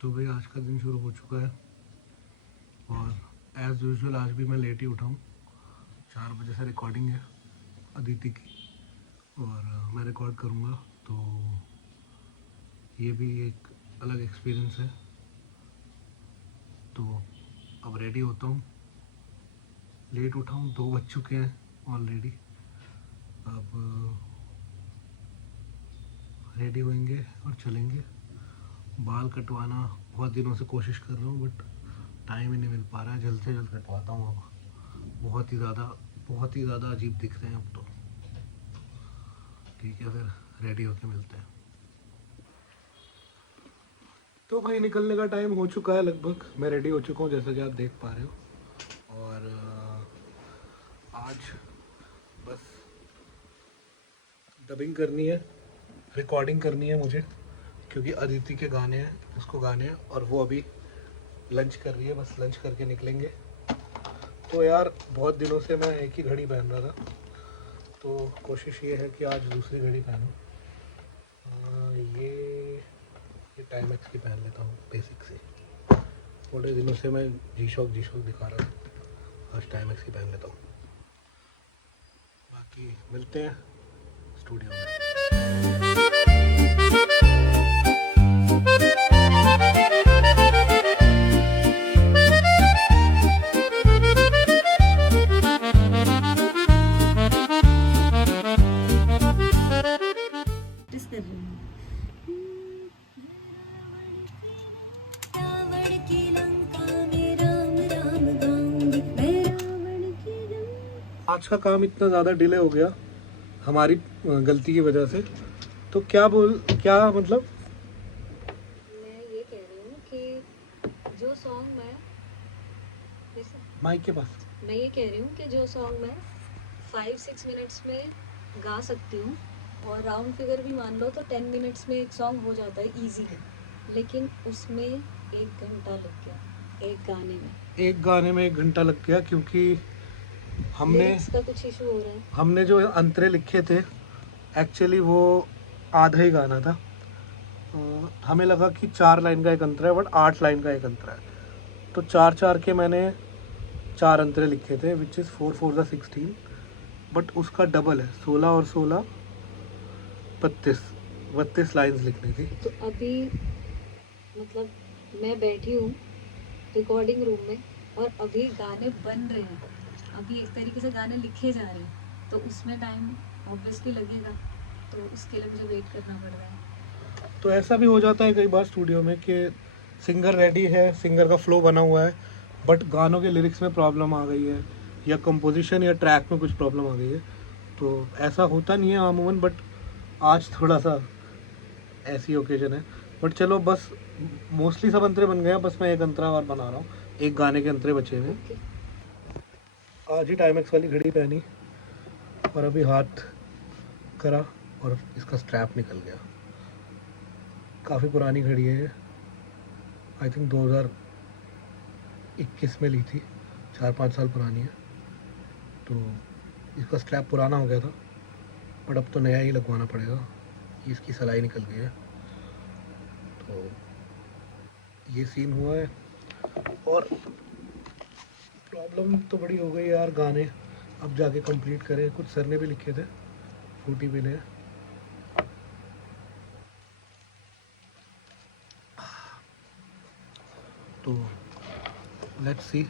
तो भाई आज का दिन शुरू हो चुका है और एज़ यूजुअल आज भी मैं लेट ही उठा हूँ। 4 बजे से रिकॉर्डिंग है अदिति की और मैं रिकॉर्ड करूँगा, तो ये भी एक अलग एक्सपीरियंस है। तो अब रेडी होता हूँ, लेट उठा हूँ, 2 बज चुके हैं ऑलरेडी। अब रेडी होंगे और चलेंगे। बाल कटवाना बहुत दिनों से कोशिश कर रहा हूँ बट टाइम ही नहीं मिल पा रहा है। जल्द से जल्द कटवाता हूँ। अब बहुत ही ज़्यादा अजीब दिख रहे हैं अब तो। ठीक है, फिर रेडी होके मिलते हैं। तो भाई निकलने का टाइम हो चुका है लगभग। मैं रेडी हो चुका हूँ जैसा कि आप देख पा रहे हो। और आज बस डबिंग करनी है, रिकॉर्डिंग करनी है मुझे, क्योंकि अदिति के गाने हैं, उसको गाने हैं और वो अभी लंच कर रही है। बस लंच करके निकलेंगे। तो यार बहुत दिनों से मैं एक ही घड़ी पहन रहा था, तो कोशिश ये है कि आज दूसरी घड़ी पहनूं। ये टाइम एक्स की पहन लेता हूँ बेसिक से। थोड़े दिनों से मैं जी शॉक दिखा रहा था, आज टाइम एक्स की पहन लेता हूँ। बाकी मिलते हैं स्टूडियो में। आज का काम इतना ज़्यादा डिले हो गया हमारी गलती की वजह से। तो क्या मतलब मैं ये कह रही हूँ कि जो सॉन्ग माइक के पास मैं ये कह रही हूँ कि जो सॉन्ग मैं 5-6 मिनट्स में गा सकती हूँ और राउंड फिगर भी मान लो तो 10 मिनट्स में एक सॉन्ग हो जाता है इजीली, लेकिन उसमें 1 घंटा लग गया एक गाने में 1 घंटा लग गया, क्योंकि हमने लिरिक्स का कुछ इशू हो रहा है। हमने जो अंतरे लिखे थे एक्चुअली वो आधा ही गाना था। हमें लगा कि 4 लाइन का एक अंतरा है बट 8 लाइन का एक अंतरा है। तो 4 के मैंने 4 अंतरे लिखे थे, विच इज़ 4 4 16, बट उसका डबल है 16 और 16 32 लाइन्स लिखनी थी। तो अभी मतलब मैं बैठी हूँ रिकॉर्डिंग रूम में और अभी गाने बन रहे हैं, अभी एक तरीके से गाने लिखे जा रहे हैं, तो उसमें टाइम ऑब्वियसली लगेगा, तो उसके लिए मुझे वेट करना पड़ रहा है। तो ऐसा भी हो जाता है कई बार स्टूडियो में कि सिंगर रेडी है, सिंगर का फ्लो बना हुआ है, बट गानों के लिरिक्स में प्रॉब्लम आ गई है या कंपोजिशन या ट्रैक में कुछ प्रॉब्लम आ गई है। तो ऐसा होता नहीं है अमूमन, बट आज थोड़ा सा ऐसी ओकेजन है। बट चलो, बस मोस्टली सब अंतरे बन गए हैं, बस मैं एक अंतरा और बना रहा हूँ, एक गाने के अंतरे बचे हुए। आज ही टाइम एक्स वाली घड़ी पहनी और अभी हाथ करा और इसका स्ट्रैप निकल गया। काफ़ी पुरानी घड़ी है ये, आई थिंक 2021 में ली थी, 4-5 साल पुरानी है। तो इसका स्ट्रैप पुराना हो गया था, बट अब तो नया ही लगवाना पड़ेगा, इसकी सिलाई निकल गई है। तो ये सीन हुआ है और प्रॉब्लम तो बड़ी हो गई यार। गाने अब जाके कंप्लीट करें, कुछ सर ने भी लिखे थे, फूटी भी ने। तो लेट्स सी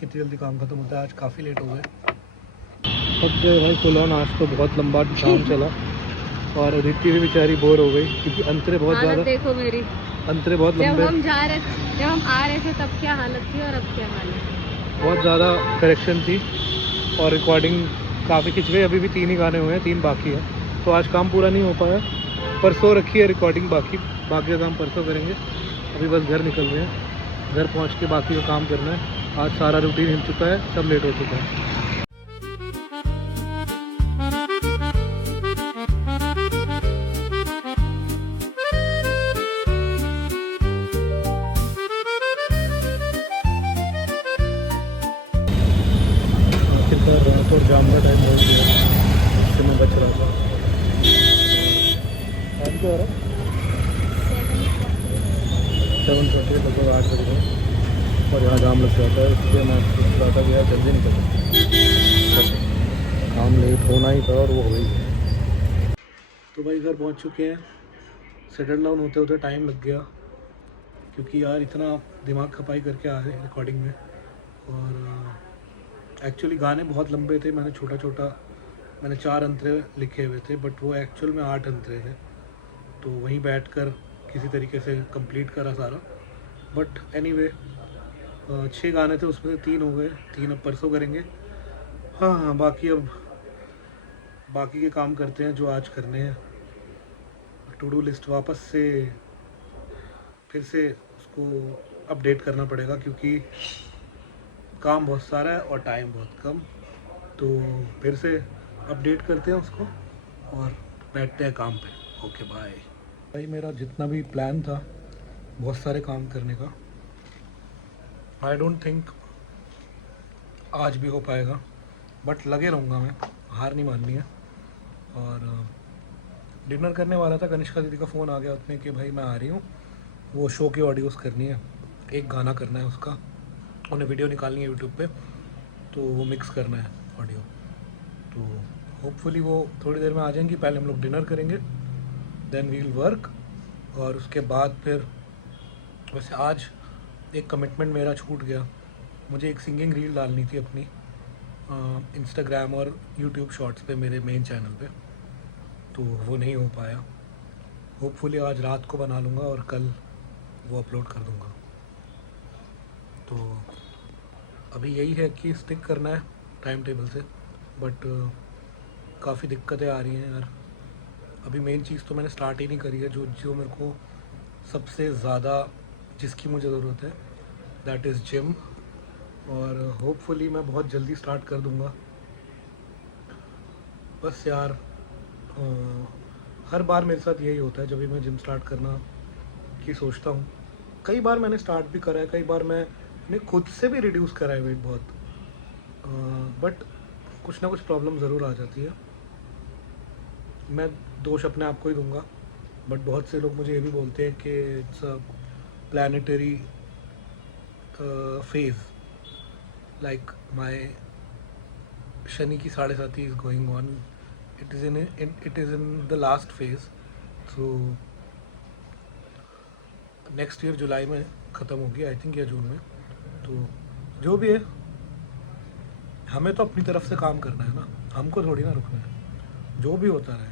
कितनी जल्दी काम खत्म होता है। आज काफ़ी लेट हो गए। अब जो भाई फुल ऑन, आज तो बहुत लंबा काम चला और अदिति भी बेचारी बोर हो गई क्योंकि अंतरे बहुत ज़्यादा, देखो मेरी, अंतरे बहुत लंबे, जब हम आ रहे थे तब क्या हालत थी और अब क्या हालत है। बहुत ज़्यादा करेक्शन थी और रिकॉर्डिंग काफ़ी खिंच गई। अभी भी 3 ही गाने हुए हैं, 3 बाकी हैं, तो आज काम पूरा नहीं हो पाया। परसों रखी है रिकॉर्डिंग, बाकी का काम परसों करेंगे। अभी बस घर निकल रहे हैं, घर पहुंच के बाकी का काम करना है। आज सारा रूटीन हिल चुका है, सब लेट हो चुका है। रात और जाम का टाइम बहुत गया, इससे मैं बच रहा था। टाइम क्या हो रहा है? 7:30 लगभग 8 बज रहे हैं और यहाँ जाम लग जाता है, इसलिए मैं सोच रहा था कि यार जल्दी निकल काम लेट होना ही था और वो हो ही गया। तो भाई घर पहुँच चुके हैं। सेटल डाउन होते होते टाइम लग गया क्योंकि यार इतना दिमाग खपाई करके आ रहे रिकॉर्डिंग में, और एक्चुअली गाने बहुत लंबे थे। मैंने 4 अंतरे लिखे हुए थे, बट वो एक्चुअल में 8 अंतरे थे। तो वहीं बैठकर किसी तरीके से कंप्लीट करा सारा। बट एनीवे 6 गाने थे, उसमें से 3 हो गए, 3 अब परसों करेंगे। हाँ, बाकी के काम करते हैं जो आज करने हैं। टू डू लिस्ट वापस से फिर से उसको अपडेट करना पड़ेगा क्योंकि काम बहुत सारा है और टाइम बहुत कम। तो फिर से अपडेट करते हैं उसको और बैठते हैं काम पे। Okay bye. भाई मेरा जितना भी प्लान था बहुत सारे काम करने का, आई डोंट थिंक आज भी हो पाएगा, बट लगे रहूँगा मैं, हार नहीं माननी है। और डिनर करने वाला था, कनिष्का दीदी का फ़ोन आ गया उसमें कि भाई मैं आ रही हूँ, वो शो की ऑडियोज़ करनी है, एक गाना करना है उसका, उन्हें वीडियो निकालनी है यूट्यूब पे, तो वो मिक्स करना है ऑडियो। तो होपफुली वो थोड़ी देर में आ जाएंगी। पहले हम लोग डिनर करेंगे, देन वील वर्क, और उसके बाद फिर वैसे आज एक कमिटमेंट मेरा छूट गया। मुझे एक सिंगिंग रील डालनी थी अपनी इंस्टाग्राम और यूट्यूब शॉर्ट्स पे, मेरे मेन चैनल पे, तो वो नहीं हो पाया। होपफुली आज रात को बना लूँगा और कल वो अपलोड कर दूँगा। तो अभी यही है कि स्टिक करना है टाइम टेबल से, बट काफ़ी दिक्कतें आ रही हैं यार। अभी मेन चीज़ तो मैंने स्टार्ट ही नहीं करी है, जो मेरे को सबसे ज़्यादा जिसकी मुझे ज़रूरत है, दैट इज़ जिम। और होपफुली मैं बहुत जल्दी स्टार्ट कर दूँगा। बस यार हर बार मेरे साथ यही होता है जब भी मैं जिम स्टार्ट करना की सोचता हूँ। कई बार मैंने स्टार्ट भी करा है, कई बार मैंने खुद से भी रिड्यूस करा है वेट बहुत, बट कुछ ना कुछ प्रॉब्लम ज़रूर आ जाती है। मैं दोष अपने आप को ही दूंगा, बट बहुत से लोग मुझे ये भी बोलते हैं कि it's a planetary phase, like my Shani की 7.5 is going on, it is in the last phase. So next year जुलाई में ख़त्म होगी आई थिंक, या जून में। तो जो भी है, हमें तो अपनी तरफ से काम करना है ना, हमको थोड़ी ना रुकना है। जो भी होता रहे,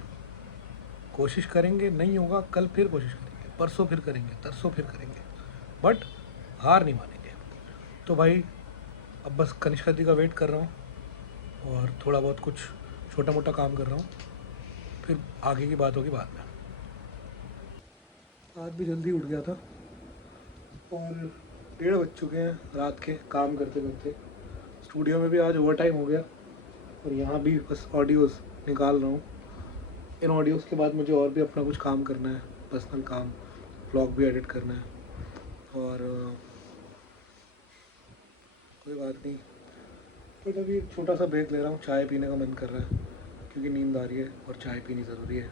कोशिश करेंगे, नहीं होगा कल फिर कोशिश करेंगे, परसों फिर करेंगे, तरसों फिर करेंगे, बट हार नहीं मानेंगे। तो भाई अब बस कनिष्का दी का वेट कर रहा हूँ और थोड़ा बहुत कुछ छोटा मोटा काम कर रहा हूँ, फिर आगे की बात होगी बाद में। आज भी जल्दी उठ गया था और 1:30 बज चुके हैं रात के काम करते करते। स्टूडियो में भी आज ओवर टाइम हो गया और यहाँ भी बस ऑडियोज़ निकाल रहा हूँ। इन ऑडियोज़ के बाद मुझे और भी अपना कुछ काम करना है, पर्सनल काम, व्लॉग भी एडिट करना है। और कोई बात नहीं, तो अभी छोटा सा ब्रेक ले रहा हूँ, चाय पीने का मन कर रहा है क्योंकि नींद आ रही है और चाय पीनी ज़रूरी है।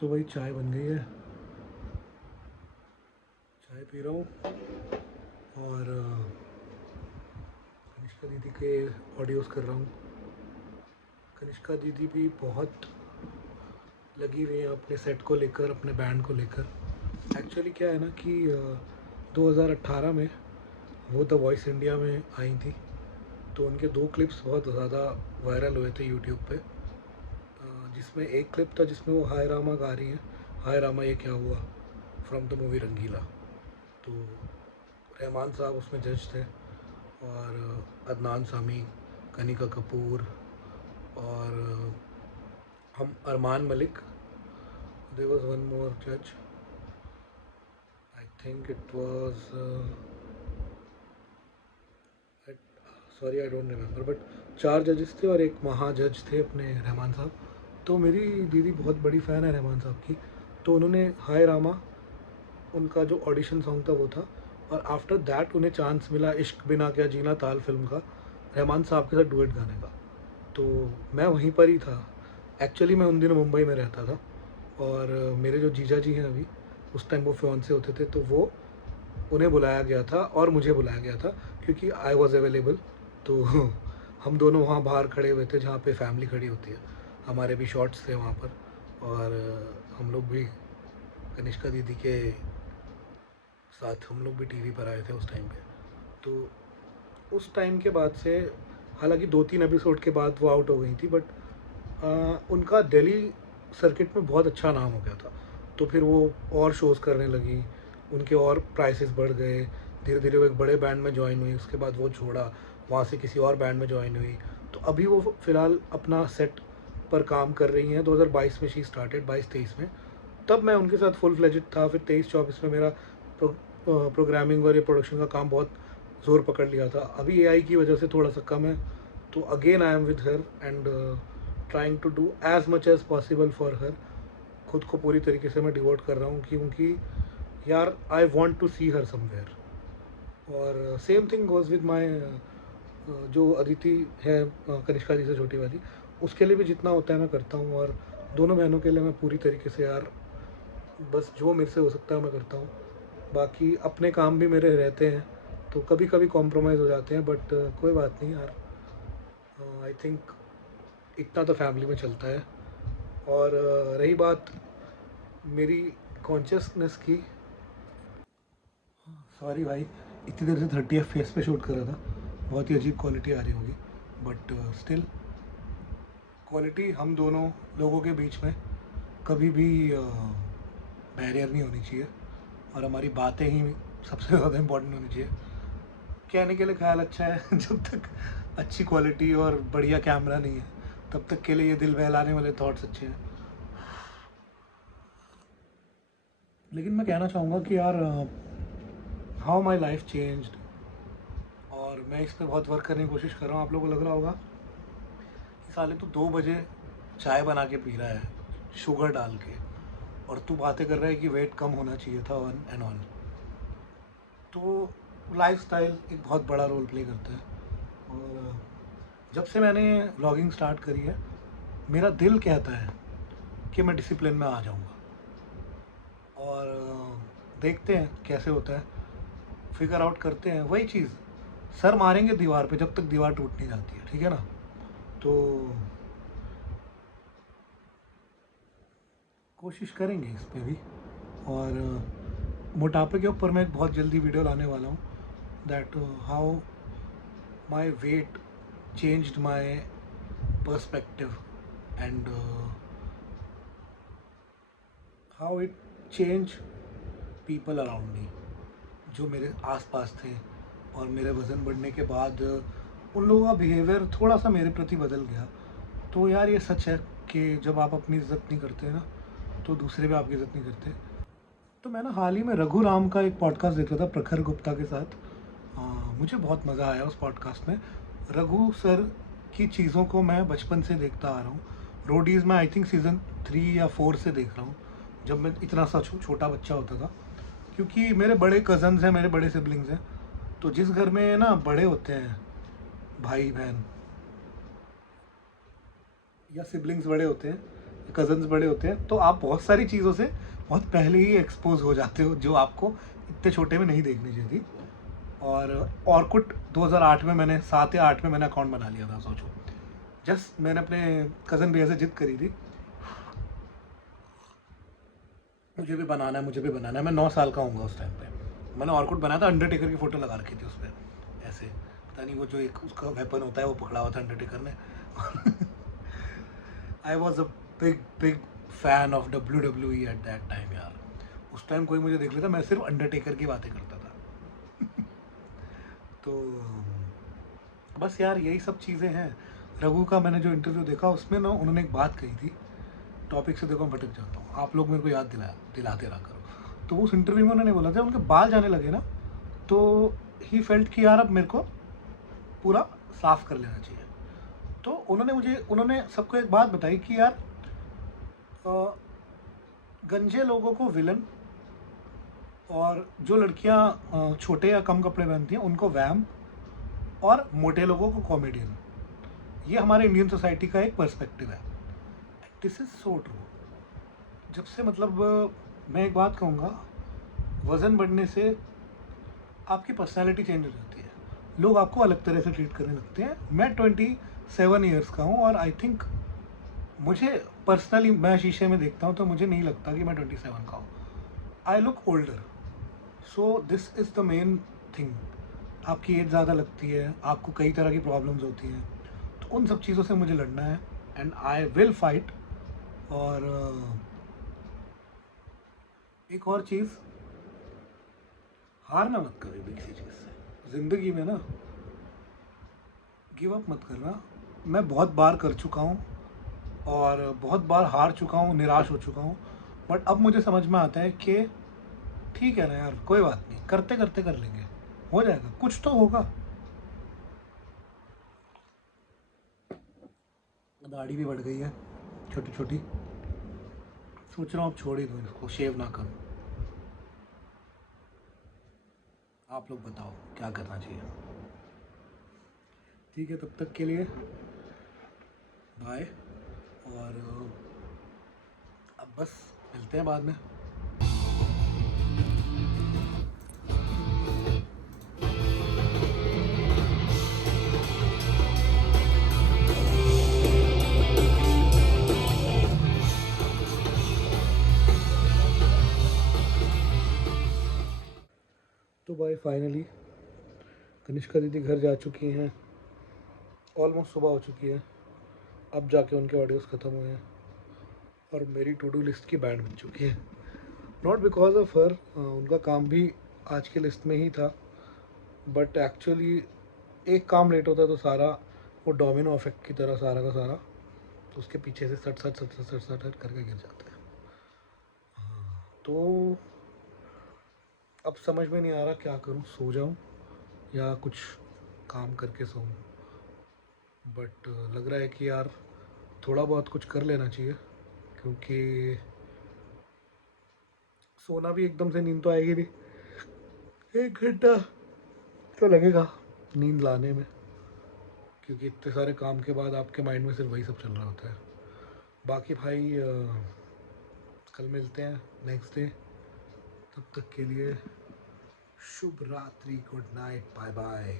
तो भाई चाय बन गई है, चाय पी रहा हूँ और कनिष्का दीदी के ऑडियोज़ कर रहा हूँ। कनिष्का दीदी भी बहुत लगी हुई है अपने सेट को लेकर, अपने बैंड को लेकर। एक्चुअली क्या है ना कि 2018 में वो द वॉइस इंडिया में आई थी, तो उनके 2 क्लिप्स बहुत ज़्यादा वायरल हुए थे यूट्यूब पे, जिसमें एक क्लिप था जिसमें वो हाय रामा गा रही हैं, हाय रामा ये क्या हुआ, फ्रॉम द मूवी रंगीला। तो रहमान साहब उसमें जज थे और अदनान सामी, कनिका कपूर और हम Armaan Malik, there was one more जज, think it was sorry I don't remember, but 4 जजेस थे और एक महाजज थे अपने रहमान साहब। तो मेरी दीदी बहुत बड़ी फ़ैन है रहमान साहब की, तो उन्होंने हाय रामा उनका जो ऑडिशन सॉन्ग था वो था, और आफ्टर दैट उन्हें चांस मिला इश्क बिना क्या जीना ताल फिल्म का रहमान साहब के साथ डुएट गाने का। तो मैं वहीं पर ही था। एक्चुअली मैं उन दिनों मुंबई में रहता था, और मेरे जो जीजा जी हैं अभी, उस टाइम वो फियांसे होते थे, तो वो उन्हें बुलाया गया था और मुझे बुलाया गया था क्योंकि आई वॉज अवेलेबल। तो हम दोनों वहाँ बाहर खड़े हुए थे जहाँ पे फैमिली खड़ी होती है, हमारे भी शॉट्स थे वहाँ पर, और हम लोग भी कनिष्का दीदी के साथ हम लोग भी टीवी पर आए थे उस टाइम पे। तो उस टाइम के बाद से, हालांकि 2-3 एपिसोड के बाद वो आउट हो गई थी, बट उनका दिल्ली सर्किट में बहुत अच्छा नाम हो गया था। तो फिर वो और शोज़ करने लगी, उनके और प्राइसेस बढ़ गए, धीरे धीरे वो एक बड़े बैंड में ज्वाइन हुई, उसके बाद वो छोड़ा, वहाँ से किसी और बैंड में ज्वाइन हुई। तो अभी वो फ़िलहाल अपना सेट पर काम कर रही हैं। 2022 में शी स्टार्टेड, 22-23 में, तब मैं उनके साथ फुल फ्लेजेड था। फिर 23-24 में मेरा प्रोग्रामिंग और ये प्रोडक्शन का काम बहुत ज़ोर पकड़ लिया था। अभी एआई की वजह से थोड़ा सा कम है, तो again I am with her and trying to do as much as possible for her. खुद को पूरी तरीके से मैं डिवोट कर रहा हूँ क्योंकि यार I want to see her somewhere. और same thing goes with my जो अदिति है, कनिष्का जी से छोटी वाली, उसके लिए भी जितना होता है मैं करता हूँ। और दोनों बहनों के लिए मैं पूरी तरीके से यार बस जो मेरे से हो सकता है मैं करता हूँ। बाकी अपने काम भी मेरे रहते हैं, तो कभी कभी कॉम्प्रोमाइज़ हो जाते हैं, बट कोई बात नहीं यार। आई थिंक इतना तो फैमिली में चलता है। और रही बात मेरी कॉन्शियसनेस की, सॉरी भाई, इतनी देर से 30 FPS पे शूट कर रहा था, बहुत ही अजीब क्वालिटी आ रही होगी, बट स्टिल क्वालिटी हम दोनों लोगों के बीच में कभी भी बैरियर नहीं होनी चाहिए, और हमारी बातें ही सबसे ज़्यादा इम्पोर्टेंट होनी चाहिए। कहने के लिए ख्याल अच्छा है जब तक अच्छी क्वालिटी और बढ़िया कैमरा नहीं है, तब तक के लिए ये दिल बहलाने वाले थॉट्स अच्छे हैं। लेकिन मैं कहना चाहूँगा कि यार हाउ माई लाइफ चेंज्ड, और मैं इस पर बहुत वर्क करने की कोशिश कर रहा हूँ। आप लोगों को लग रहा होगा कि साले तू 2 बजे चाय बना के पी रहा है शुगर डाल के, और तू बातें कर रहा है कि वेट कम होना चाहिए था ऑन एंड ऑन। तो लाइफस्टाइल एक बहुत बड़ा रोल प्ले करता है। और जब से मैंने व्लॉगिंग स्टार्ट करी है, मेरा दिल कहता है कि मैं डिसिप्लिन में आ जाऊंगा, और देखते हैं कैसे होता है, फिगर आउट करते हैं। वही चीज़, सर मारेंगे दीवार पे जब तक दीवार टूट नहीं जाती है, ठीक है ना। तो कोशिश करेंगे इस पे भी। और मोटापे के ऊपर मैं एक बहुत जल्दी वीडियो लाने वाला हूँ, that how my weight changed my perspective and how it change people around me, जो मेरे आसपास थे। और मेरे वज़न बढ़ने के बाद उन लोगों का बिहेवियर थोड़ा सा मेरे प्रति बदल गया। तो यार ये सच है कि जब आप अपनी इज़्ज़त नहीं करते ना, तो दूसरे भी आपकी इज़्ज़त नहीं करते। तो मैं ना हाल ही में रघु राम का एक पॉडकास्ट देख रहा था प्रखर गुप्ता के साथ। मुझे बहुत मज़ा आया उस पॉडकास्ट में। रघु सर की चीज़ों को मैं बचपन से देखता आ रहा हूँ। रोडीज़ में आई थिंक सीज़न 3 या 4 से देख रहा हूँ, जब मैं इतना सा छोटा बच्चा होता था। क्योंकि मेरे बड़े कज़न्स हैं, मेरे बड़े सिबलिंग्स हैं, तो जिस घर में ना बड़े होते हैं, भाई बहन या सिबलिंग्स बड़े होते हैं, कज़न्स बड़े होते हैं, तो आप बहुत सारी चीज़ों से बहुत पहले ही एक्सपोज हो जाते हो जो आपको इतने छोटे में नहीं देखनी चाहिए थी। और ऑर्कुट 2008 में मैंने 7 या 8 में मैंने अकाउंट बना लिया था, सोचो। जस्ट मैंने अपने कज़न भैया से जिद करी थी, मुझे भी बनाना है, मुझे भी बनाना है। मैं 9 साल का हूँगा उस टाइम पे। मैंने ऑर्कुट बनाया था, अंडरटेकर की फ़ोटो लगा रखी थी उस पर, ऐसे पता नहीं वो जो एक उसका वेपन होता है वो पकड़ा हुआ था अंडरटेकर ने। I was a big fan of WWE at that time यार। उस टाइम कोई मुझे देख लेता, मैं सिर्फ अंडरटेकर की बातें करता था। तो बस यार यही सब चीज़ें हैं। रघु का मैंने जो इंटरव्यू देखा उसमें ना उन्होंने एक बात कही थी, टॉपिक से देखो मैं भटक जाता हूँ, आप लोग मेरे को याद दिलाते रहा करो। तो उस इंटरव्यू में उन्होंने बोला था उनके बाल जाने लगे ना, तो ही फेल्ट कि यार अब मेरे को पूरा साफ़ कर लेना चाहिए। तो उन्होंने सबको एक बात बताई कि यार गंजे लोगों को विलन, और जो लड़कियां छोटे या कम कपड़े पहनती हैं उनको वैम्प, और मोटे लोगों को कॉमेडियन। ये हमारे इंडियन सोसाइटी का एक पर्सपेक्टिव है। This is so true. जब से मतलब मैं एक बात कहूँगा, वज़न बढ़ने से आपकी पर्सनैलिटी चेंज हो जाती है, लोग आपको अलग तरह से ट्रीट करने लगते हैं। मैं 27 ईयर्स का हूँ और आई थिंक मुझे पर्सनली, मैं शीशे में देखता हूँ तो मुझे नहीं लगता कि मैं 27 का हूँ। I look older. So this is the main thing. आपकी एज ज़्यादा लगती है, आपको कई तरह की प्रॉब्लम्स होती हैं, तो उन सब चीज़ों से मुझे लड़ना है एंड आई विल फाइट। और एक और चीज़, हारना मत कभी भी किसी चीज़ से ज़िंदगी में ना, गिव अप मत करना। मैं बहुत बार कर चुका हूँ और बहुत बार हार चुका हूँ, निराश हो चुका हूँ, बट अब मुझे समझ में आता है कि ठीक है ना यार, कोई बात नहीं, करते करते कर लेंगे, हो जाएगा, कुछ तो होगा। दाढ़ी भी बढ़ गई है छोटी छोटी, सोच रहा हूँ अब छोड़ ही दूँ इसको, शेव ना करूँ। आप लोग बताओ क्या करना चाहिए। ठीक है, तब तक के लिए बाय, और अब बस मिलते हैं बाद में। तो भाई फाइनली कनिष्का दीदी घर जा चुकी हैं, ऑलमोस्ट सुबह हो चुकी है। अब जाके उनके ऑडियोज़ ख़त्म हुए हैं और मेरी टू डू लिस्ट की बैंड बन चुकी है। नॉट बिकॉज ऑफ हर, उनका काम भी आज की लिस्ट में ही था, बट एक्चुअली एक काम लेट होता है तो सारा वो डोमिनो इफेक्ट की तरह सारा का सारा उसके पीछे से सट सट सट सट सट सट करके गिर जाता है। तो अब समझ में नहीं आ रहा क्या करूं, सो जाऊं या कुछ काम करके सोऊं, बट लग रहा है कि यार थोड़ा बहुत कुछ कर लेना चाहिए, क्योंकि सोना भी एकदम से नींद तो आएगी नहीं, 1 घंटा तो लगेगा नींद लाने में, क्योंकि इतने सारे काम के बाद आपके माइंड में सिर्फ वही सब चल रहा होता है। बाकी भाई कल मिलते हैं नेक्स्ट डे, तब तक के लिए शुभ रात्रि, गुड नाइट, बाय बाय।